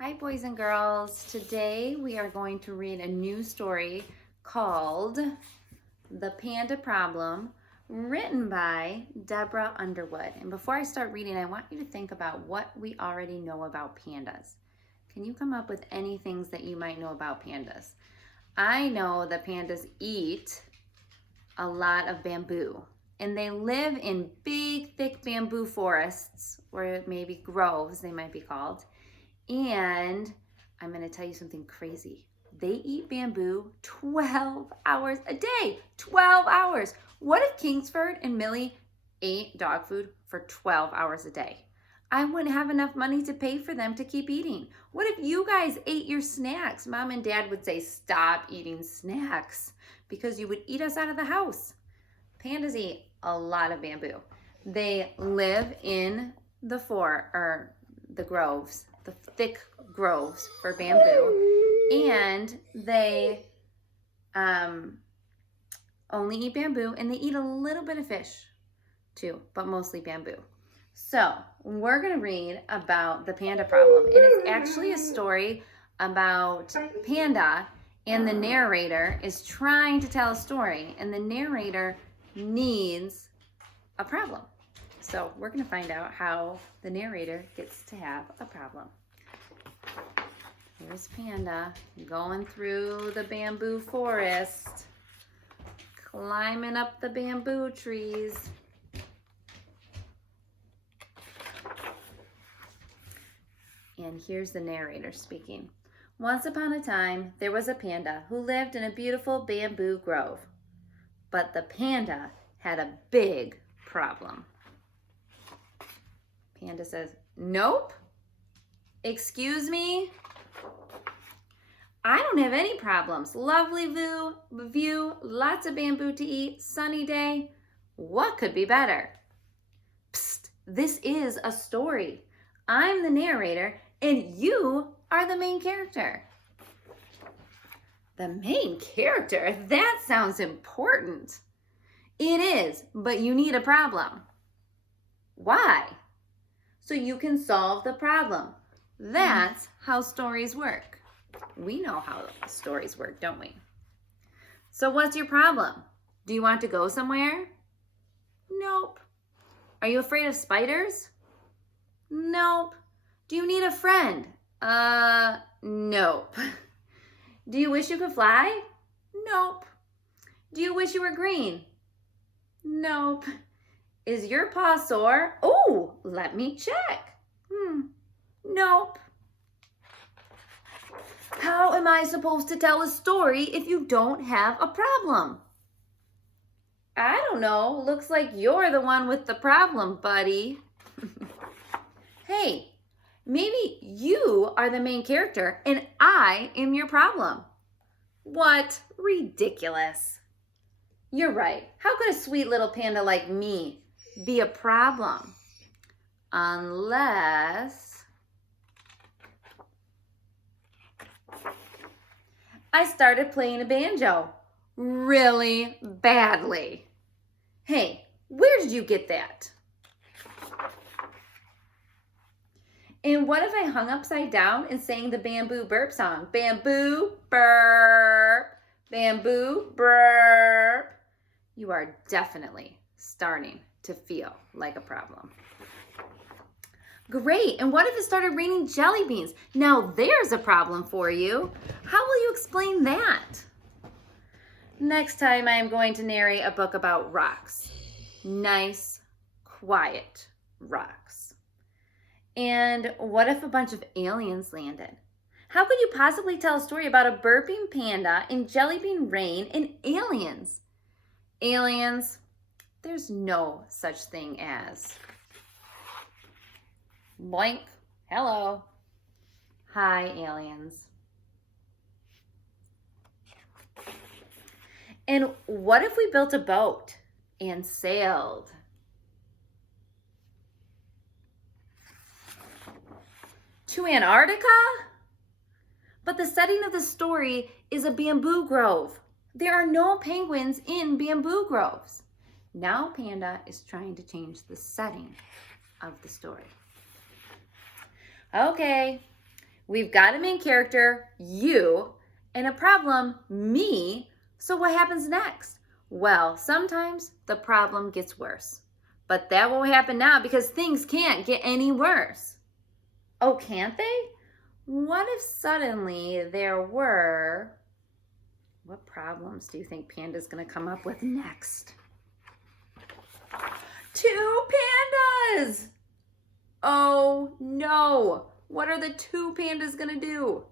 Hi boys and girls. Today we are going to read a new story called The Panda Problem, written by Deborah Underwood. And before I start reading, I want you to think about what we already know about pandas. Can you come up with any things that you might know about pandas? I know that pandas eat a lot of bamboo, and they live in big, thick bamboo forests, or maybe groves they might be called. And I'm going to tell you something crazy. They eat bamboo 12 hours a day. 12 hours. What if Kingsford and Millie ate dog food for 12 hours a day? I wouldn't have enough money to pay for them to keep eating. What if you guys ate your snacks? Mom and Dad would say, stop eating snacks, because you would eat us out of the house. Pandas eat a lot of bamboo. They live in the groves, the thick groves for bamboo, and they only eat bamboo, and they eat a little bit of fish too, but mostly bamboo. So we're going to read about the panda problem, and it's actually a story about Panda, and the narrator is trying to tell a story, and the narrator needs a problem. So we're going to find out how the narrator gets to have a problem. Here's Panda going through the bamboo forest, climbing up the bamboo trees. And here's the narrator speaking. Once upon a time, there was a panda who lived in a beautiful bamboo grove. But the panda had a big problem. Panda says, nope. Excuse me? I don't have any problems. Lovely view, lots of bamboo to eat, sunny day. What could be better? Psst, this is a story. I'm the narrator, and you are the main character. The main character? That sounds important. It is, but you need a problem. Why? So you can solve the problem. That's how stories work. We know how stories work, don't we? So what's your problem? Do you want to go somewhere? Nope. Are you afraid of spiders? Nope. Do you need a friend? Nope. Do you wish you could fly? Nope. Do you wish you were green? Nope. Is your paw sore? Oh, let me check. Nope. How am I supposed to tell a story if you don't have a problem? I don't know. Looks like you're the one with the problem, buddy. Hey, maybe you are the main character and I am your problem. What? Ridiculous. You're right. How could a sweet little panda like me be a problem? Unless I started playing a banjo really badly. Hey, where did you get that? And what if I hung upside down and sang the bamboo burp song? Bamboo burp, bamboo burp. You are definitely starting to feel like a problem. Great, and what if it started raining jelly beans? Now there's a problem for you. How will you explain that? Next time I am going to narrate a book about rocks. Nice, quiet rocks. And what if a bunch of aliens landed? How could you possibly tell a story about a burping panda in jelly bean rain and aliens? Aliens, there's no such thing as. Boink, hello. Hi, aliens. And what if we built a boat and sailed? To Antarctica? But the setting of the story is a bamboo grove. There are no penguins in bamboo groves. Now Panda is trying to change the setting of the story. Okay, We've got a main character, you, and a problem, me. So what happens next? Well, sometimes the problem gets worse. But that won't happen now because things can't get any worse. Oh, can't they? What if suddenly there were... What problems do you think Panda's going to come up with next? 2 pandas! Oh no! What are the 2 pandas going to do?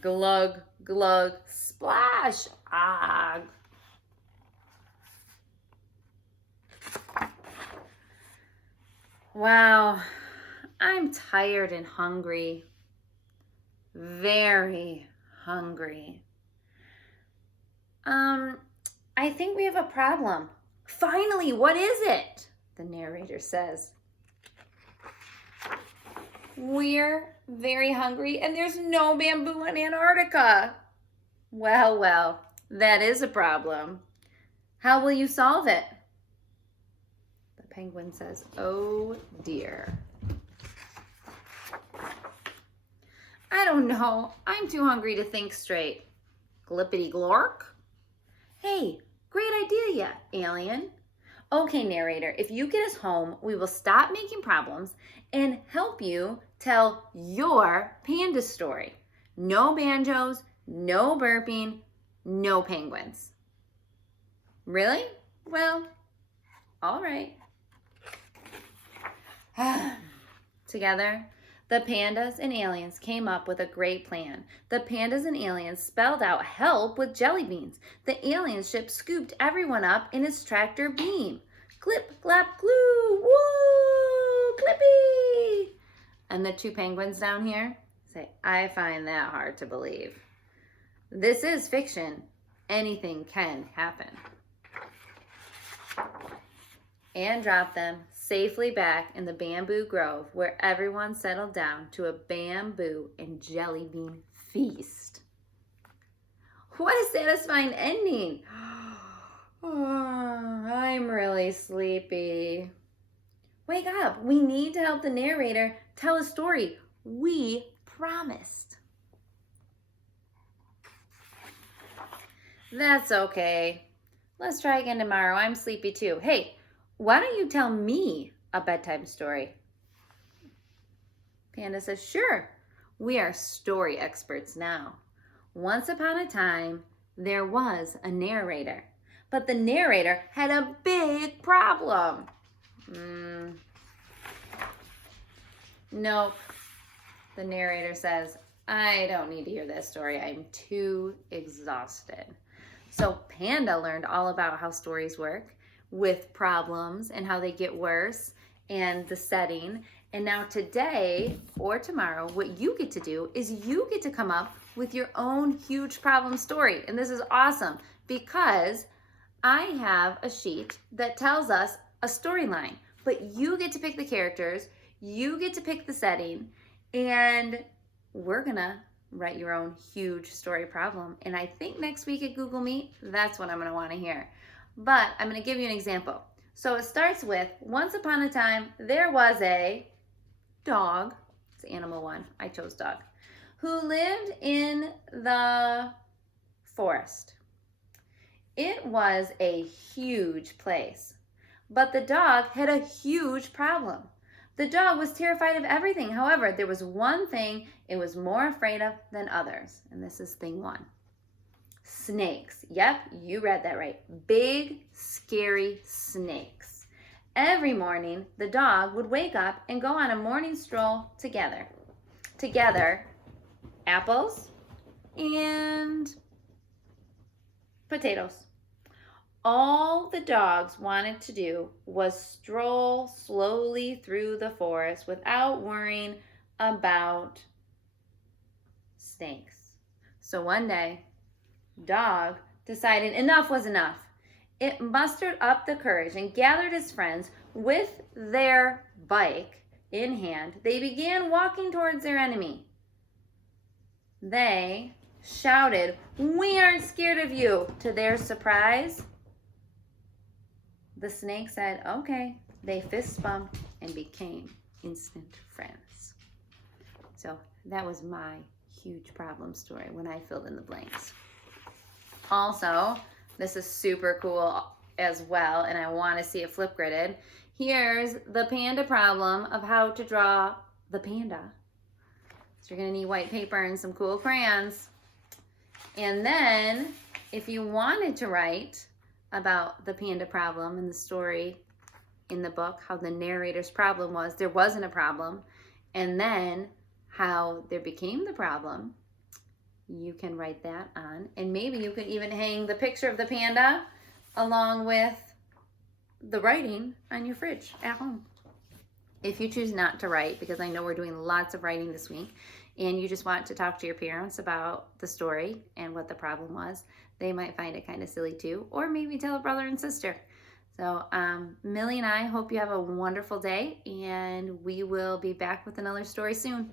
Glug, glug, splash! Ah! Wow, I'm tired and hungry. Very hungry. I think we have a problem. Finally, what is it? The narrator says. We're very hungry and there's no bamboo in Antarctica. Well, well, that is a problem. How will you solve it? The penguin says, oh dear. I don't know. I'm too hungry to think straight. Glippity glork. Hey, great idea, alien. Okay, narrator, if you get us home, we will stop making problems and help you tell your panda story. No banjos, no burping, no penguins. Really? Well, all right. Together, the pandas and aliens came up with a great plan. The pandas and aliens spelled out help with jelly beans. The alien ship scooped everyone up in its tractor beam. Clip, clap, glue, woo, clippy. And the 2 penguins down here say, I find that hard to believe. This is fiction. Anything can happen. And drop them safely back in the bamboo grove where everyone settled down to a bamboo and jelly bean feast. What a satisfying ending. Oh, I'm really sleepy. Wake up. We need to help the narrator tell a story. We promised. That's okay. Let's try again tomorrow. I'm sleepy too. Hey, why don't you tell me a bedtime story? Panda says, sure. We are story experts now. Once upon a time, there was a narrator. But the narrator had a big problem. Nope. The narrator says, I don't need to hear this story. I'm too exhausted. So Panda learned all about how stories work with problems and how they get worse and the setting. And now today or tomorrow, what you get to do is you get to come up with your own huge problem story. And this is awesome because I have a sheet that tells us a storyline, but you get to pick the characters, you get to pick the setting, and we're gonna write your own huge story problem. And I think next week at Google Meet, that's what I'm gonna wanna hear. But I'm gonna give you an example. So it starts with, once upon a time, there was a dog, it's animal 1, I chose dog, who lived in the forest. It was a huge place, but the dog had a huge problem. The dog was terrified of everything. However, there was one thing it was more afraid of than others, and this is thing 1. Snakes. Yep, you read that right. Big, scary snakes. Every morning, the dog would wake up and go on a morning stroll together. Apples and potatoes. All the dogs wanted to do was stroll slowly through the forest without worrying about snakes. So one day, Dog decided enough was enough. It mustered up the courage and gathered its friends with their bike in hand. They began walking towards their enemy. They shouted, "We aren't scared of you." To their surprise, the snake said, "Okay." They fist bumped and became instant friends. So that was my huge problem story when I filled in the blanks. Also, this is super cool as well, and I want to see it flip gridded. Here's the panda problem of how to draw the panda. So you're going to need white paper and some cool crayons. And then, if you wanted to write about the panda problem in the story in the book, how the narrator's problem was there wasn't a problem, and then how there became the problem, you can write that on. And maybe you could even hang the picture of the panda along with the writing on your fridge at home. If you choose not to write, because I know we're doing lots of writing this week, and you just want to talk to your parents about the story and what the problem was, they might find it kind of silly too, or maybe tell a brother and sister. So Millie and I hope you have a wonderful day, and we will be back with another story soon.